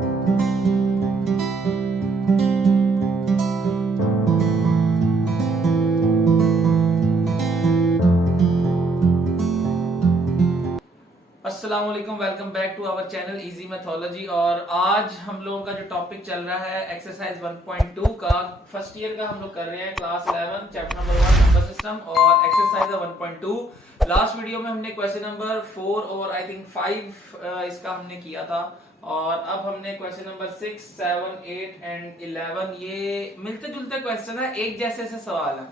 अस्सलाम वालेकुम, welcome back to our channel easy mathology. और आज हम लोगों का जो टॉपिक चल रहा है एक्सरसाइज 1.2 का, फर्स्ट ईयर का हम लोग कर रहे हैं, class 11 chapter number 1 number system और एक्सरसाइज 1.2। लास्ट वीडियो में हमने क्वेश्चन नंबर 4 और आई थिंक 5 इसका हमने किया था, और अब हमने क्वेश्चन नंबर 6, 7, 8 एंड 11, ये मिलते जुलते क्वेश्चन है, एक जैसे से सवाल है,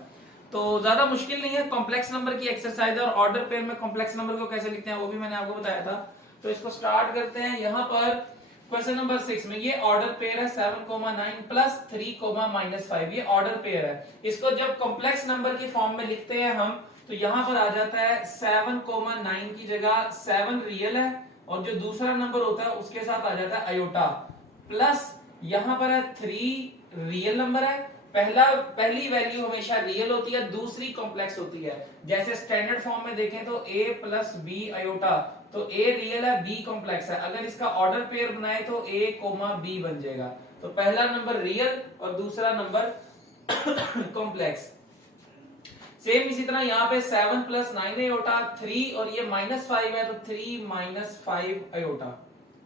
तो ज्यादा मुश्किल नहीं है। कॉम्प्लेक्स नंबर की एक्सरसाइज है और ऑर्डर पेयर में कॉम्प्लेक्स नंबर को कैसे लिखते हैं वो भी मैंने आपको बताया था। तो इसको स्टार्ट करते हैं। यहाँ पर क्वेश्चन नंबर 6 में ये ऑर्डर पेयर है 7,9 प्लस 3,-5, ये ऑर्डर पेयर है। इसको जब कॉम्प्लेक्स नंबर की फॉर्म में लिखते हैं हम, तो यहाँ पर आ जाता है 7,9 की जगह 7 रियल है, और जो दूसरा नंबर होता है उसके साथ आ जाता है अयोटा, प्लस यहाँ पर है 3 रियल नंबर है। पहली वैल्यू हमेशा रियल होती है, दूसरी कॉम्प्लेक्स होती है। जैसे स्टैंडर्ड फॉर्म में देखें तो a प्लस बी अयोटा, तो a रियल है, b कॉम्प्लेक्स है। अगर इसका ऑर्डर पेयर बनाए तो a कोमा b बन जाएगा। तो पहला नंबर रियल और दूसरा नंबर कॉम्प्लेक्स। सेम इसी तरह यहाँ पे 7 प्लस 9 अयोटा 3, और ये -5 है, तो 3 - 5 अयोटा,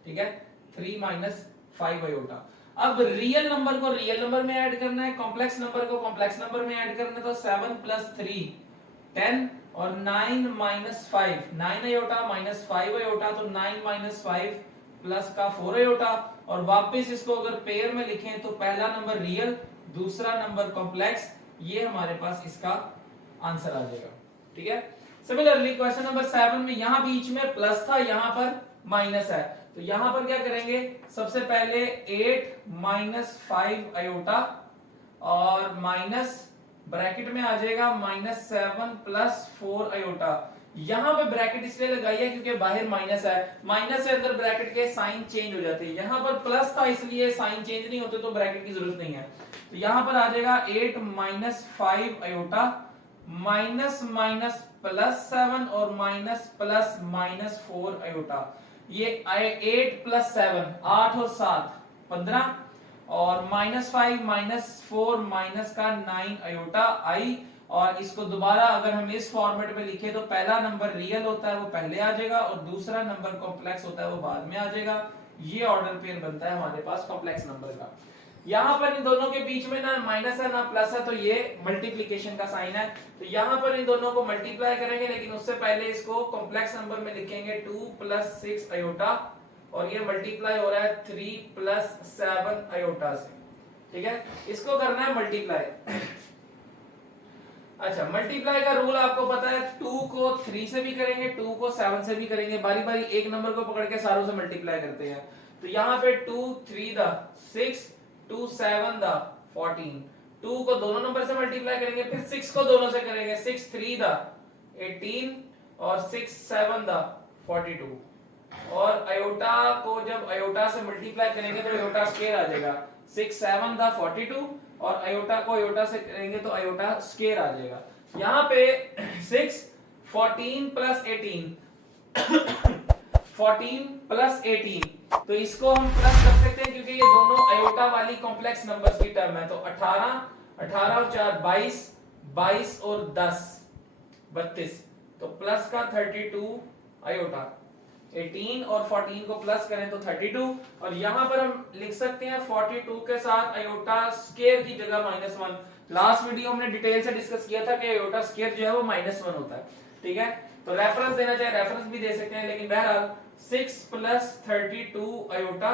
ठीक है, 3 - 5 अयोटा। अब रियल नंबर को रियल नंबर में ऐड करना है, कॉम्प्लेक्स नंबर को कॉम्प्लेक्स नंबर में ऐड करना है, तो 7 प्लस 3 10, और 9 - 5 9 अयोटा माइनस 5 अयोटा, तो 9 - 5 प्लस का 4 अयोटा। और वापस इसको अगर पेयर में लिखें तो पहला नंबर रियल, दूसरा नंबर कॉम्प्लेक्स, ये हमारे पास इसका आंसर आ जाएगा, ठीक है। सिमिलरली क्वेश्चन नंबर 7 में यहां बीच में प्लस था, यहां पर माइनस है, तो यहां पर क्या करेंगे, सबसे पहले 8 - 5 अयोटा, और माइनस ब्रैकेट में आ जाएगा -7 प्लस 4 अयोटा। यहां पे ब्रैकेट इसलिए लगाई है क्योंकि बाहर माइनस है, माइनस से अंदर ब्रैकेट के साइन चेंज हो जाते हैं। यहां पर प्लस था इसलिए साइन चेंज नहीं होते, तो ब्रैकेट की जरूरत नहीं है। तो यहां पर आ जाएगा 8 - 5 अयोटा, माइनस माइनस प्लस 7, और माइनस प्लस -4 अयोटा। ये 8 प्लस 7 8 और 7 15, और -5 - 4 माइनस का 9 अयोटा आई। और इसको दोबारा अगर हम इस फॉर्मेट में लिखे तो पहला नंबर रियल होता है वो पहले आ जाएगा, और दूसरा नंबर कॉम्प्लेक्स होता है वो बाद में आ जाएगा। ये ऑर्डर पेयर बनता है हमारे पास कॉम्प्लेक्स नंबर का। यहां पर इन दोनों के बीच में ना माइनस है ना प्लस है, तो ये मल्टीप्लीकेशन का साइन है। तो यहां पर इन दोनों को मल्टीप्लाई करेंगे, लेकिन उससे पहले इसको कॉम्प्लेक्स नंबर में लिखेंगे 2 + 6 अयोटा, और ये मल्टीप्लाई हो रहा है 3 + 7 अयोटा से, ठीक है। इसको करना है मल्टीप्लाई। अच्छा, मल्टीप्लाई का रूल आपको पता है, 2 को 3 से भी करेंगे, 2 को 7 से भी करेंगे, बारी बारी एक नंबर को पकड़ के सारों से मल्टीप्लाई करते हैं। तो यहाँ पे 2 3 6, 2 7 14, 2 को दोनों नंबर से मल्टीप्लाई करेंगे, फिर 6 को दोनों से करेंगे, 6 3 18, और 6 7 42। और अयोटा को जब अयोटा से मल्टीप्लाई करेंगे तो अयोटा स्क्वायर आ जाएगा, 6 7 42, और अयोटा को अयोटा से करेंगे तो अयोटा स्क्वायर आ जाएगा। यहाँ पे 6 14 + 18 14 + 18, तो इसको हम प्लस कर सकते हैं क्योंकि ये दोनों अयोटा वाली कॉम्प्लेक्स नंबर्स की टर्म है। तो 18 18 और 4 22, 22 और 10 32, तो प्लस का 32 अयोटा। 18 और 14 को प्लस करें तो 32, और यहां पर हम लिख सकते हैं 42 के साथ अयोटा स्क्वायर की जगह -1। लास्ट वीडियो हमने डिटेल से डिस्कस किया था कि अयोटा स्क्वायर जो है वो -1 होता है, ठीक है। तो रेफरेंस देना चाहे रेफरेंस भी दे सकते हैं, लेकिन बहरहाल 6 + 32 अयोटा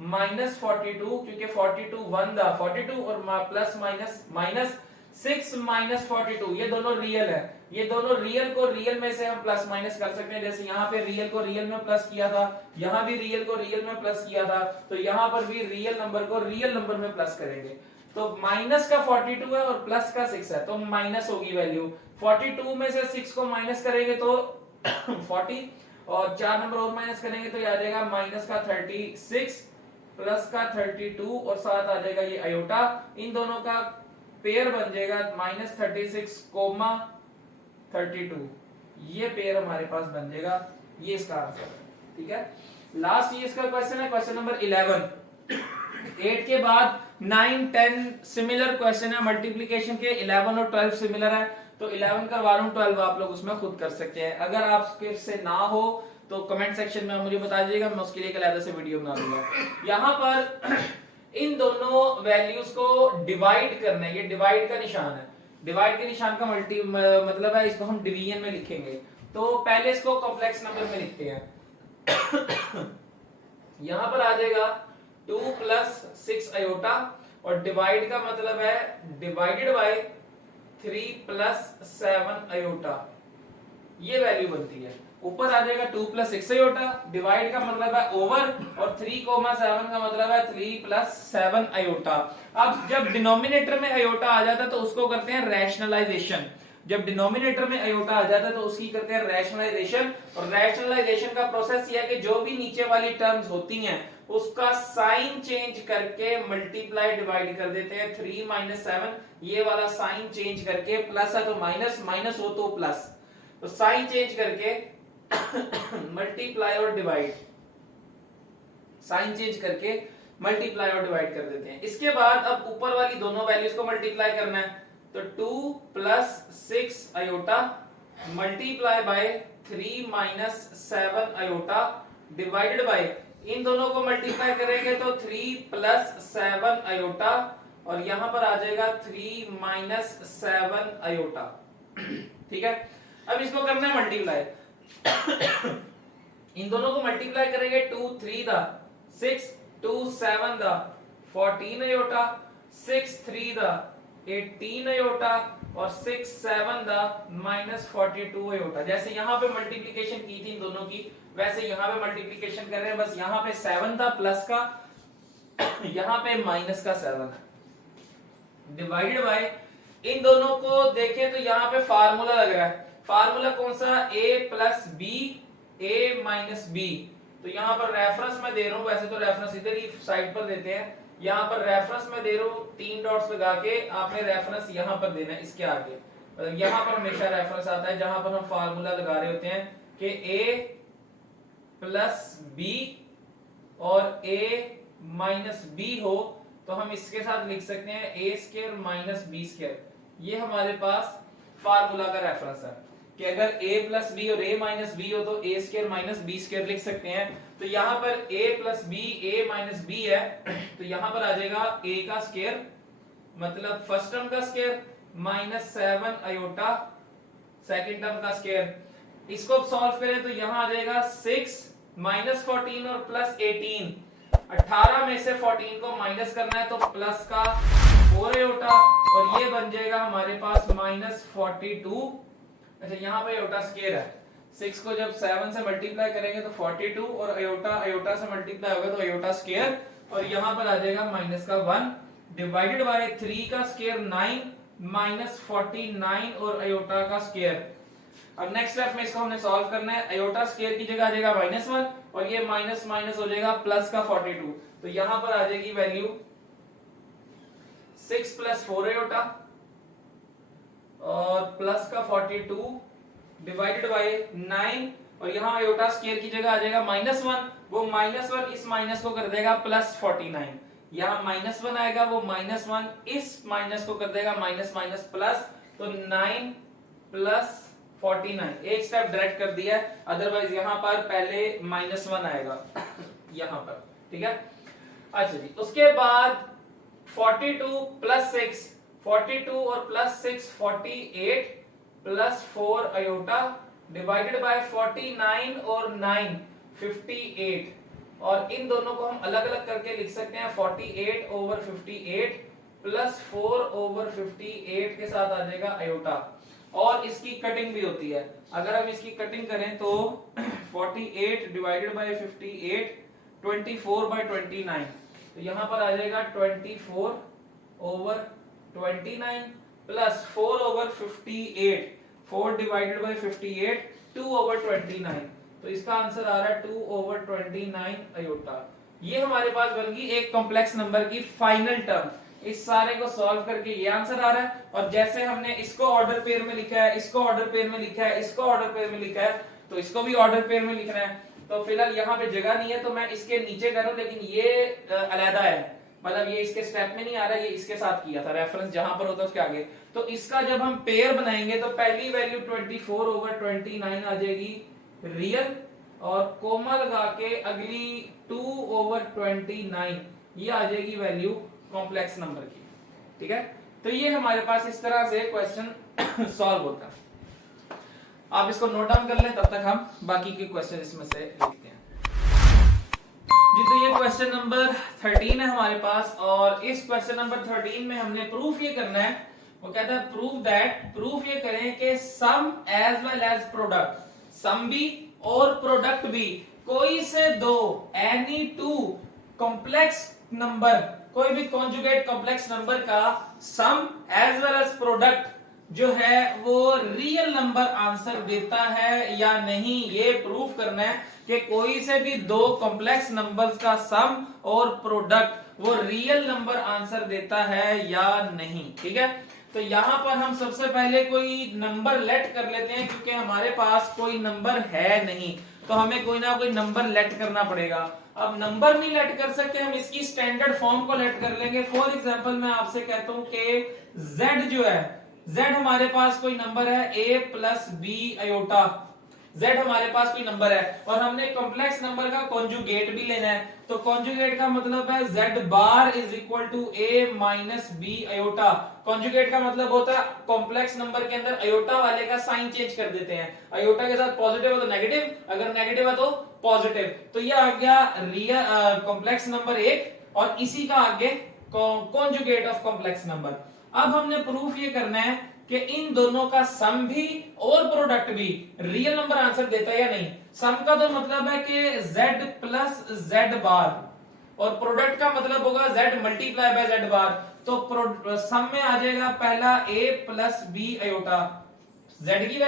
-42, क्योंकि 42 1 42, और प्लस माइनस 6 - 42, ये दोनों रियल है। ये दोनों रियल को रियल में से हम प्लस माइनस कर सकते हैं। जैसे यहाँ पे रियल को रियल में प्लस किया था, यहाँ भी रियल को रियल में प्लस किया था, तो यहाँ पर भी रियल नंबर को रियल नंबर में प्लस करेंगे। तो माइनस का 42 है और प्लस का 6 है, तो माइनस होगी वैल्यू। 42 में से 6 को माइनस करेंगे तो 40, और 4 नंबर और माइनस करेंगे तो आ जाएगा माइनस का 36 प्लस का 32, और साथ आ जाएगा ये अयोटा। इन दोनों का पेयर बन जाएगा -36, 32, ये पेयर हमारे पास बन जाएगा। ये इसका आंसर है, ठीक है। लास्ट ये इसका क्वेश्चन है, क्वेश्चन नंबर 11। 8 के बाद 9 10 सिमिलर क्वेश्चन है मल्टीप्लिकेशन के, 11 और 12 सिमिलर है, तो 11 करवा रहा हूं, 12 आप लोग उसमें खुद कर सकते हैं। अगर आपके से ना हो तो कमेंट सेक्शन में आप मुझे बता दीजिएगा, मैं उसके लिए एक अलग से वीडियो बना दूंगा। यहाँ पर इन दोनों वैल्यूज को डिवाइड करना है, ये डिवाइड का निशान है, डिवाइड के निशान का मतलब है इसको हम डिवीजन में लिखेंगे। तो पहले इसको कॉम्प्लेक्स नंबर में लिखते हैं। यहां पर आ जाएगा 2 प्लस 6 आयोटा, और डिवाइड का मतलब है डिवाइडेड बाय 3 प्लस 7 आयोटा, ये वैल्यू बनती है। ऊपर आ जाएगा 2 प्लस 6 आयोटा, डिवाइड का मतलब है ओवर, और 3,7 का मतलब है 3 प्लस 7 आयोटा। अब जब डिनोमिनेटर में आयोटा आ जाता है तो उसको करते हैं रैशनलाइजेशन। जब डिनोमिनेटर में आयोटा आ जाता है तो उसकी करते हैं रैशनलाइजेशन, और रैशनलाइजेशन का प्रोसेस यह है कि जो भी नीचे वाली टर्म्स होती हैं उसका साइन चेंज करके मल्टीप्लाई डिवाइड कर देते हैं। 3 माइनस 7 ये वाला साइन चेंज करके, प्लस है तो माइनस, माइनस हो तो प्लस, तो साइन चेंज करके मल्टीप्लाई और डिवाइड, साइन चेंज करके मल्टीप्लाई और डिवाइड कर देते हैं। इसके बाद अब ऊपर वाली दोनों वैल्यूज को मल्टीप्लाई करना है, तो 2 plus 6 iota multiply by 3 minus 7 iota divided by, इन दोनों को मल्टीप्लाई करेंगे तो 3 प्लस 7 आयोटा, और यहां पर आ जाएगा 3 माइनस 7 आयोटा। ठीक है, अब इसको करना है मल्टीप्लाई। इन दोनों को मल्टीप्लाई करेंगे, 2 3 दा 6, 2 7 दा 14 आयोटा, 6 3 दा 18 आयोटा, और 6 7 दा माइनस 42 आयोटा। जैसे यहां पे मल्टीप्लिकेशन की थी इन दोनों की, वैसे यहां पे मल्टीप्लिकेशन कर रहे हैं, बस यहां पे 7 था प्लस का, यहां पे माइनस का 7 है, डिवाइडेड बाय, इन दोनों को देखें तो यहां पे फार्मूला लग रहा है। फार्मूला कौन सा? a plus b, a minus b. तो यहां पर रेफरेंस मैं दे रहा हूं, वैसे तो रेफरेंस इधर ही साइड पर देते हैं, यहां पर रेफरेंस मैं दे रहा हूं 3 डॉट्स लगा के, आपने रेफरेंस यहां पर देना है इसके आगे, मतलब यहां पर हमेशा रेफरेंस आता है जहां पर हम फार्मूला लगा रहे होते हैं कि a प्लस बी और a माइनस बी हो, तो हम इसके साथ लिख सकते हैं a square minus b square. ये हमारे पास फार्मूला का रेफरेंस है कि अगर a प्लस बी और a माइनस बी हो तो a square minus b square लिख सकते हैं। तो यहां पर a plus b, a minus b है, तो यहां पर आ जाएगा a का स्क्वायर, मतलब फर्स्ट टर्म का square, minus 7 iota second term का स्क्वायर। इसको सॉल्व करें तो यहां आ जाएगा 6 माइनस 14 और प्लस 18, 18 में से 14 को माइनस करना है तो प्लस का 4 आयोटा, और ये बन जाएगा हमारे पास माइनस 42। अच्छा, यहाँ पे आयोटा स्क्वायर है, 6 को जब 7 से मल्टीप्लाई करेंगे तो 42, और आयोटा आयोटा से मल्टीप्लाई होगा तो आयोटा स्क्वायर, और यहाँ पर आ जाएगा माइनस का 1 डिवाइडेड बाय 3 का स्क्वायर 9 माइनस 49 और आयोटा का स्क्वायर। अब नेक्स्ट स्टेप में इसको हमने सॉल्व करना है, आयोटा स्क्वायर की जगह आ जाएगा माइनस 1, और ये माइनस माइनस हो जाएगा प्लस का 42, तो यहाँ पर आ जाएगी वैल्यू 6 प्लस 4 आयोटा और प्लस का 42 डिवाइडेड बाय 9, और यहाँ आयोटा स्क्वायर की जगह आ जाएगा माइनस 1, वो माइनस 1 इस माइनस को कर देगा प्लस 49, यहाँ माइनस 1 आएगा, वो माइनस 1 इस माइनस को कर देगा माइनस माइनस प्लस, तो 9 प्लस 49, एक स्टेप डायरेक्ट कर दिया है, अदरवाइज यहाँ पर पहले माइनस 1 आएगा यहाँ पर। ठीक है, अच्छा जी, उसके बाद 42 प्लस 6, 42 और plus 6 48 plus 4 iota divided bye 49 और 9 58, और इन दोनों को हम अलग अलग करके लिख सकते हैं 48 ओवर 58 प्लस 4 ओवर 58 के साथ आ जाएगा आयोटा, और इसकी कटिंग भी होती है। अगर हम इसकी कटिंग करें तो 48 डिवाइडेड बाय 58 24 बाय 29, तो यहां पर आ जाएगा 24 over 29 plus 4 over 58, 4 divided by 58 2 over 29, तो इसका आंसर आ रहा है 2 ओवर 29 आयोटा। ये हमारे पास बन गई एक कॉम्प्लेक्स नंबर की फाइनल टर्म। इस सारे को सॉल्व करके ये आंसर आ रहा है, और जैसे हमने इसको ऑर्डर पेयर में लिखा है, इसको ऑर्डर पेयर में लिखा है, इसको ऑर्डर पेयर में लिखा है, तो इसको भी ऑर्डर पेयर में लिखना है। तो फिलहाल यहाँ पे जगह नहीं है तो मैं इसके नीचे करूं, लेकिन ये अलहदा है, मतलब ये इसके स्टेप में नहीं आ रहा, ये इसके साथ किया था, रेफरेंस जहां पर होता है उसके आगे। तो इसका जब हम पेयर बनाएंगे तो पहली वैल्यू 24/29 आ जाएगी रियल, और कोमा लगा के अगली 2/29 ये आ जाएगी वैल्यू कॉम्प्लेक्स नंबर की। ठीक है, तो ये हमारे पास इस तरह से क्वेश्चन सॉल्व होता है। आप इसको नोट डाउन कर लें, तब तक हम बाकी के क्वेश्चन इसमें से लिखते हैं जी। तो ये क्वेश्चन नंबर 13 है हमारे पास, और इस क्वेश्चन नंबर 13 में हमने प्रूफ ये करना है, वो कहता है प्रूफ ये करें कि सम एज वेल एज प्रोडक्ट, सम भी और प्रोडक्ट भी, कोई से दो एनी टू कॉम्प्लेक्स नंबर, कोई भी कॉन्जुगेट कॉम्प्लेक्स नंबर का सम एज वेल एज प्रोडक्ट जो है वो रियल नंबर आंसर देता है या नहीं, ये प्रूफ करना है कि कोई से भी दो कॉम्प्लेक्स नंबर्स का सम और प्रोडक्ट वो रियल नंबर आंसर देता है या नहीं। ठीक है, तो यहां पर हम सबसे पहले कोई नंबर लेट कर लेते हैं, क्योंकि हमारे पास कोई नंबर है नहीं, तो हमें कोई ना कोई नंबर लेट करना पड़ेगा। अब नंबर नहीं लेट कर सकते, हम इसकी स्टैंडर्ड फॉर्म को लेट कर लेंगे। फॉर एग्जांपल मैं आपसे कहता हूं कि z जो है, z हमारे पास कोई नंबर है a plus B iota, z हमारे पास कोई नंबर है, और हमने कॉम्प्लेक्स नंबर का कॉन्जुगेट भी लेना है। तो कॉन्जुगेट का मतलब है z bar is equal to a minus B iota. Conjugate का मतलब होता है कॉम्प्लेक्स नंबर के अंदर अयोटा वाले का साइन चेंज कर देते हैं, अयोटा के साथ पॉजिटिव है तो नेगेटिव, अगर नेगेटिव है तो पॉजिटिव। तो ये आ गया रियल कॉम्प्लेक्स नंबर एक, और इसी का आगे कॉन्जुगेट ऑफ कॉम्प्लेक्स नंबर। अब हमने प्रूफ ये करना है कि इन दोनों का सम भी और प्रोडक्ट भी रियल नंबर आंसर देता है या नहीं। सम का तो मतलब है कि z प्लस z बार, और प्रोडक्ट का मतलब होगा z multiply by z bar. तो सम में आ जाएगा पहला a plus B iota, z की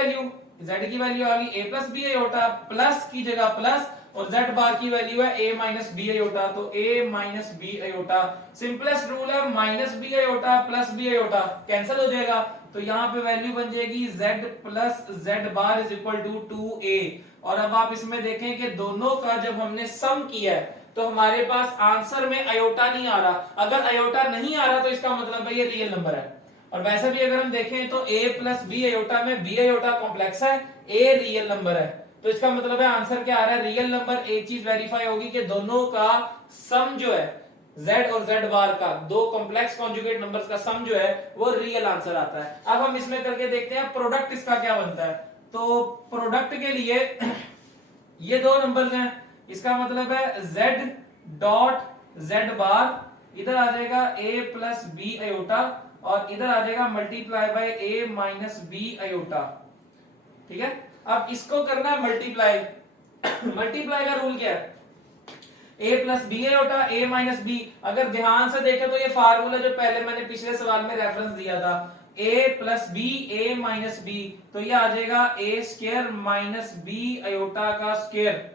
वैल्यू आ गई a plus B iota, plus की जगह प्लस, और z बार की वैल्यू है a माइनस बी अयोटा, तो a minus B iota. Simplest rule है minus B iota plus B iota cancel हो जाएगा, तो यहाँ पे वैल्यू बन जाएगी z plus z bar is equal to 2a। और अब आप इसमें देखें कि दोनों का जब हमने सम किया है तो हमारे पास आंसर में अयोटा नहीं आ रहा। अगर अयोटा नहीं आ रहा तो इसका मतलब है ये रियल नंबर है। और वैसे भी अगर हम देखें तो a प्लस बी अयोटा में बी अयोटा कॉम्प्लेक्स है, a रियल नंबर है, तो इसका मतलब है आंसर क्या आ रहा है रियल नंबर। एक चीज वेरीफाई होगी कि दोनों का सम जो है z और z बार का, दो कॉम्प्लेक्स कॉन्जुगेट नंबर्स का सम जो है वो रियल आंसर आता है। अब हम इसमें करके देखते हैं प्रोडक्ट इसका क्या बनता है। तो प्रोडक्ट के लिए ये दो नंबर्स हैं, इसका मतलब है z डॉट z बार, इधर आ जाएगा a प्लस बी अयोटा, और इधर आ जाएगा multiply by a minus B iota. ठीक है, अब इसको करना है मल्टीप्लाई। मल्टीप्लाई का रूल क्या है, a plus B iota a minus b. अगर ध्यान से देखें तो ये फार्मूला जो पहले मैंने पिछले सवाल में रेफरेंस दिया था, a plus b a minus b, तो ये आ जाएगा a square minus B iota का स्क्वायर,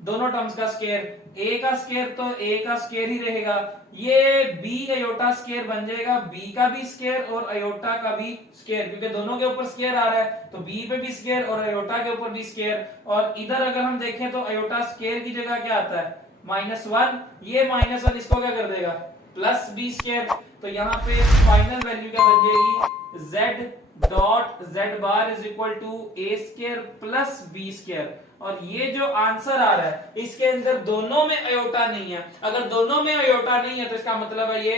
दोनों टर्म्स का स्क्वायर, a का स्क्वायर तो a का स्क्वायर ही रहेगा, ये b अयोटा स्क्वायर बन जाएगा, b का भी स्क्वायर और अयोटा का भी स्क्वायर, क्योंकि दोनों के ऊपर स्क्वायर आ रहा है तो b पे भी स्क्वायर और अयोटा के ऊपर भी स्क्वायर। और इधर अगर हम देखें तो अयोटा स्क्वायर की जगह क्या आता है -1, ये -1 इसको क्या कर देगा प्लस बी स्क्वायर। तो यहाँ पे फाइनल वैल्यू क्या बन जाएगी z dot z bar is equal to a square plus b square. और ये जो आंसर आ रहा है इसके अंदर दोनों में अयोटा नहीं है। अगर दोनों में अयोटा नहीं है तो इसका मतलब है ये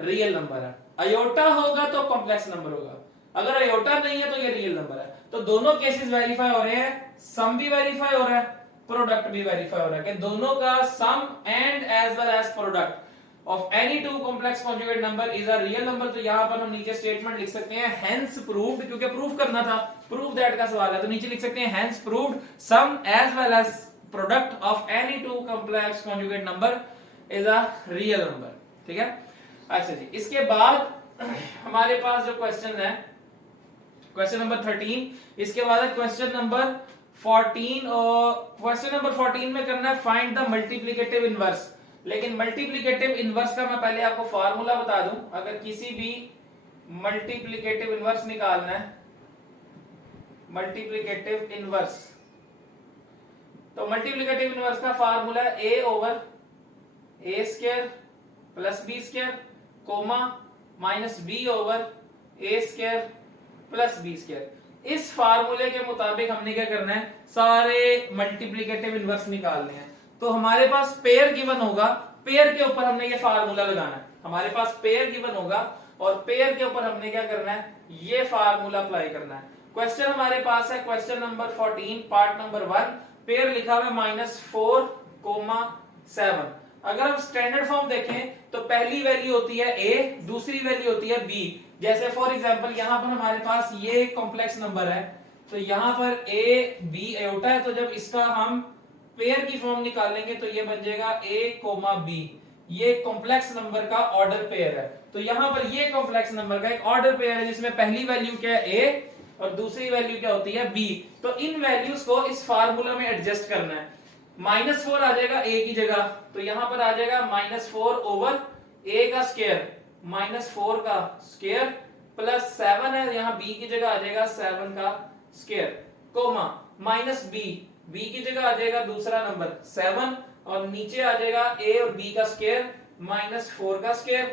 रियल नंबर है। अयोटा होगा तो कॉम्प्लेक्स नंबर होगा, अगर अयोटा नहीं है तो ये रियल नंबर है। तो दोनों केसेस वेरीफाई हो रहे हैं, सम भी वेरीफाई हो रहा है, प्रोडक्ट भी वेरीफाई हो रहा है कि दोनों का sum and as well as product of any two complex conjugate number is a real number। तो यहां पर हम नीचे स्टेटमेंट लिख सकते हैं hence proved, क्योंकि प्रूफ करना था, prove that का सवाल है, तो नीचे लिख सकते हैं hence proved sum as well as product of any two complex conjugate number is a real number। ठीक है, अच्छा जी, इसके बाद हमारे पास जो क्वेश्चन है क्वेश्चन नंबर 13, इसके बाद क्वेश्चन नंबर 14, और क्वेश्चन नंबर 14 में करना है फाइंड द मल्टीप्लिकेटिव इनवर्स। लेकिन मल्टीप्लिकेटिव इनवर्स का मैं पहले आपको फार्मूला बता दूं। अगर किसी भी मल्टीप्लिकेटिव इनवर्स निकालना है, मल्टीप्लिकेटिव इनवर्स, तो मल्टीप्लिकेटिव इनवर्स का formula a over a square plus b square comma minus b over a square plus b square. इस फार्मूले के मुताबिक हमने क्या करना है, सारे मल्टीप्लिकेटिव इनवर्स निकालने हैं। तो हमारे पास पेयर गिवन होगा, पेयर के ऊपर हमने ये फार्मूला लगाना है। हमारे पास पेयर गिवन होगा और पेयर के ऊपर हमने क्या करना है, ये फार्मूला अप्लाई करना है। क्वेश्चन हमारे पास है question number 14 part number 1, pair लिखा हुआ है -4, 7। अगर हम स्टैंडर्ड फॉर्म देखें तो पहली वैल्यू होती है a, दूसरी वैल्यू होती है b। जैसे फॉर एग्जांपल यहां पर हमारे पास ये कॉम्प्लेक्स नंबर है, तो यहां पर a b एयोटा है, तो जब इसका हम पेयर की फॉर्म निकालेंगे तो ये बन जाएगा a, b। ये कॉम्प्लेक्स नंबर का ऑर्डर पेयर है। तो यहां पर ये कॉम्प्लेक्स नंबर का एक ऑर्डर पेयर है जिसमें पहली वैल्यू क्या है a और दूसरी वैल्यू क्या होती है b। तो इन वैल्यूज को इस फार्मूला में एडजस्ट करना है। -4 आ जाएगा a की जगह, तो यहां पर आ जाएगा -4 ओवर a का स्क्वायर, -4 का स्क्वायर प्लस 7 है, यहां b की जगह आ जाएगा 7 का स्क्वायर, कोमा माइनस b की जगह आ जाएगा दूसरा नंबर 7 और नीचे आ जाएगा a और b का स्क्वायर -4 का स्क्वायर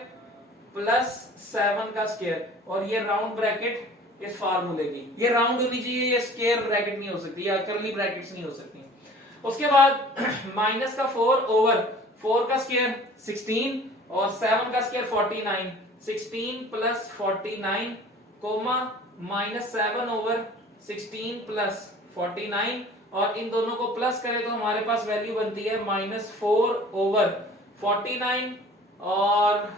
प्लस 7 का स्क्वायर। और ये राउंड ब्रैकेट इस फार्मूले की, ये राउंड होनी चाहिए, ये स्क्वायर ब्रैकेट नहीं हो सकती या कर्ली ब्रैकेट्स नहीं हो सकती। उसके बाद माइनस का 4 ओवर 4 का स्क्वायर 16 और 7 का square 49, 16 plus 49 comma -7 over 16 plus 49 और इन दोनों को प्लस करें तो हमारे पास वैल्यू बनती है -4 ओवर 49 और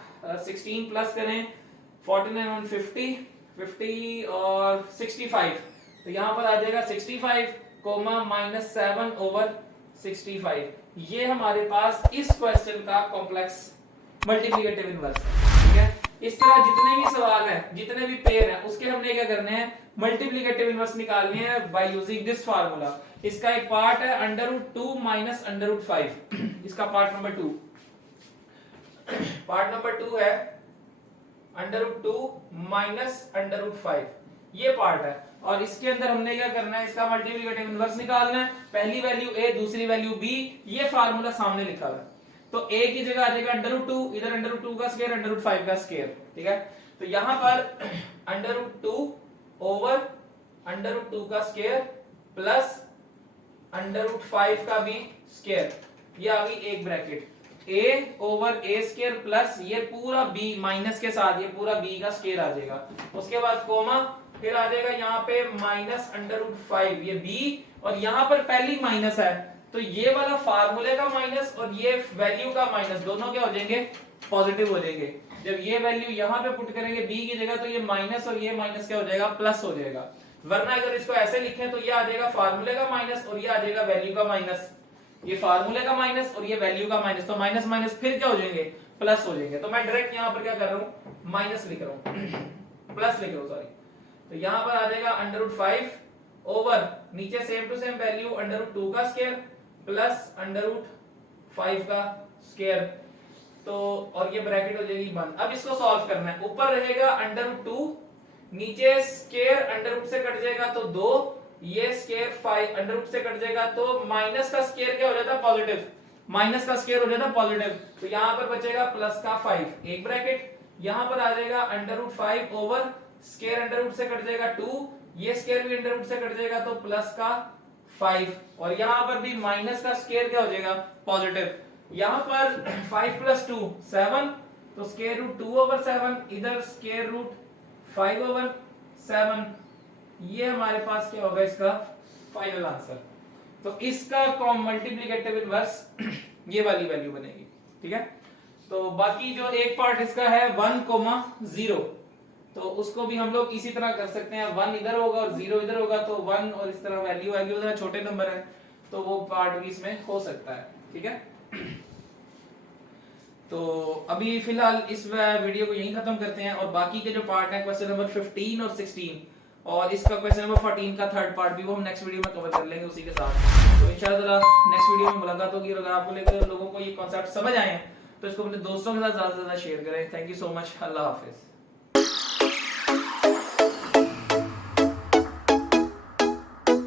16 प्लस करें 49 और 50 और 65, तो यहां पर आ जाएगा 65 कोमा -7 ओवर 65। ये हमारे पास इस क्वेश्चन का कॉम्प्लेक्स मल्टीप्लिकेटिव इनवर्स है। ठीक है, इस तरह जितने भी सवाल हैं, जितने भी पेयर हैं, उसके हमने क्या करने हैं, मल्टीप्लिकेटिव इनवर्स निकालने हैं बाय यूजिंग दिस फार्मूला। इसका एक पार्ट है √2 माइनस √5, इसका पार्ट नंबर 2, पार्ट नंबर 2 है √2 माइनस √5, ये पार्ट है। और इसके अंदर हमने क्या करना है, इसका मल्टीप्लिकेटिव इनवर्स निकालना है। पहली वैल्यू a, दूसरी वैल्यू b, ये फार्मूला सामने लिखा हुआ है। तो a की जगह आ जाएगा √2, इधर √2 का स्क्वायर √5 का स्क्वायर। ठीक है, तो यहां पर √2 ओवर √2 का स्क्वायर प्लस √5 का भी स्क्वायर, ये आ गई एक bracket, a over a square plus ये पूरा b माइनस के साथ ये पूरा b का स्क्वायर आ जाएगा। उसके बाद कोमा, फिर आ जाएगा यहाँ पे -√5 ये b और यहाँ पर पहली माइनस है, तो ये वाला फार्मूले का माइनस और ये वैल्यू का माइनस दोनों क्या हो जाएंगे, पॉजिटिव हो जाएंगे। जब ये वैल्यू यहाँ पे पुट करेंगे b की जगह तो ये माइनस और ये माइनस क्या हो जाएगा, प्लस हो जाएगा। वरना अगर इसको ऐसे लिखें तो ये आ जाएगा फार्मूले का माइनस और ये आ जाएगा वैल्यू का माइनस, ये फार्मूले का माइनस और ये वैल्यू का माइनस, तो माइनस माइनस फिर क्या हो जाएंगे, प्लस हो जाएंगे। तो मैं डायरेक्ट यहाँ पर क्या कर रहा हूँ, माइनस लिख रहा हूँ, प्लस लिख रहा हूँ सॉरी। तो यहां पर आ जाएगा √5 ओवर नीचे सेम टू सेम वैल्यू √2 का स्क्वायर प्लस √5 का स्क्वायर, तो और ये ब्रैकेट हो जाएगी बंद। अब इसको सॉल्व करना है, ऊपर रहेगा √2, नीचे स्क्वायर √रूट से कट जाएगा तो 2, ये स्क्वायर 5 √रूट से कट जाएगा तो माइनस का स्क्वायर क्या हो जाता है, पॉजिटिव, माइनस का स्क्वायर हो जाता है पॉजिटिव, तो यहां पर बचेगा प्लस का 5 एक ब्रैकेट, यहां पर आ जाएगा √5 ओवर स्क्वायर √रूट से कट जाएगा 2, ये स्क्वायर भी √रूट से कट जाएगा तो प्लस का 5 और यहां पर भी माइनस का स्क्वायर क्या हो जाएगा, पॉजिटिव। यहां पर 5 प्लस 2 7, तो स्क्वायर रूट 2 ओवर 7, इधर स्क्वायर रूट 5 ओवर 7, ये हमारे पास क्या होगा इसका फाइनल आंसर। तो इसका मल्टीप्लिकेटिव इनवर्स ये वाली वैल्यू बनेगी। ठीक है, तो बाकी जो एक पार्ट इसका है 1,0, तो उसको भी हम लोग इसी तरह कर सकते हैं, 1 इधर होगा और 0 इधर होगा, तो 1 और इस तरह वैल्यू आएगी, उधर छोटे नंबर है तो वो पार्ट भी इसमें हो सकता है। ठीक है, तो अभी फिलहाल इस वीडियो को यहीं खत्म करते हैं और बाकी के जो पार्ट है क्वेश्चन नंबर 15 और 16 और इसका क्वेश्चन नंबर 14 का थर्ड पार्ट भी वो हम नेक्स्ट वीडियो में कवर कर लेंगे उसी के साथ। तो इंशाल्लाह नेक्स्ट वीडियो में मुलाकात होगी। अगर आपको लोगों को ये कॉन्सेप्ट समझ आए हैं तो इसको अपने दोस्तों के साथ ज्यादा से ज्यादा शेयर करें। Thank you so much, Allah Hafiz.